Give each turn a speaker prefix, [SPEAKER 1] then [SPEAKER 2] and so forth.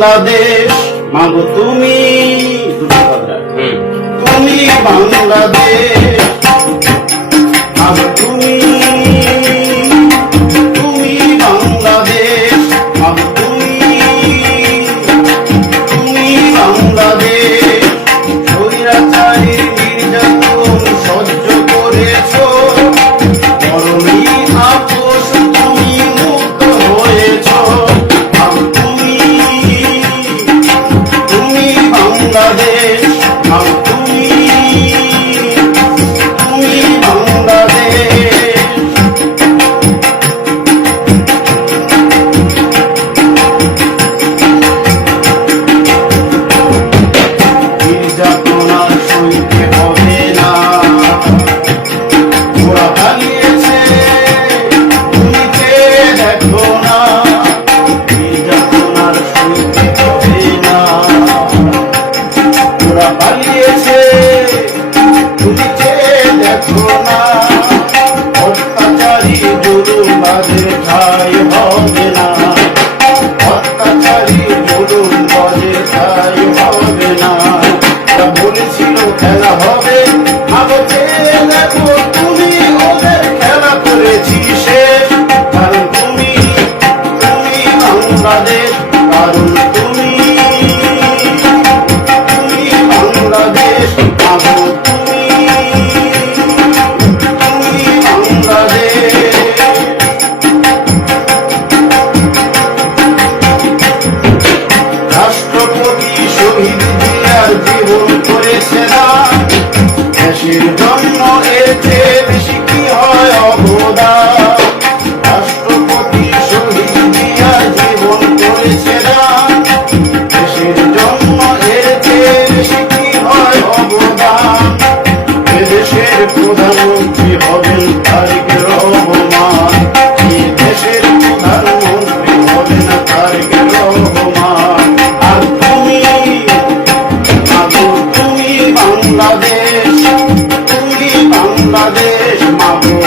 [SPEAKER 1] বাংলাদেশ। মাগো তুমি তুমি বাংলাদেশ। মাগো তুমি হবে। বাংলাদেশ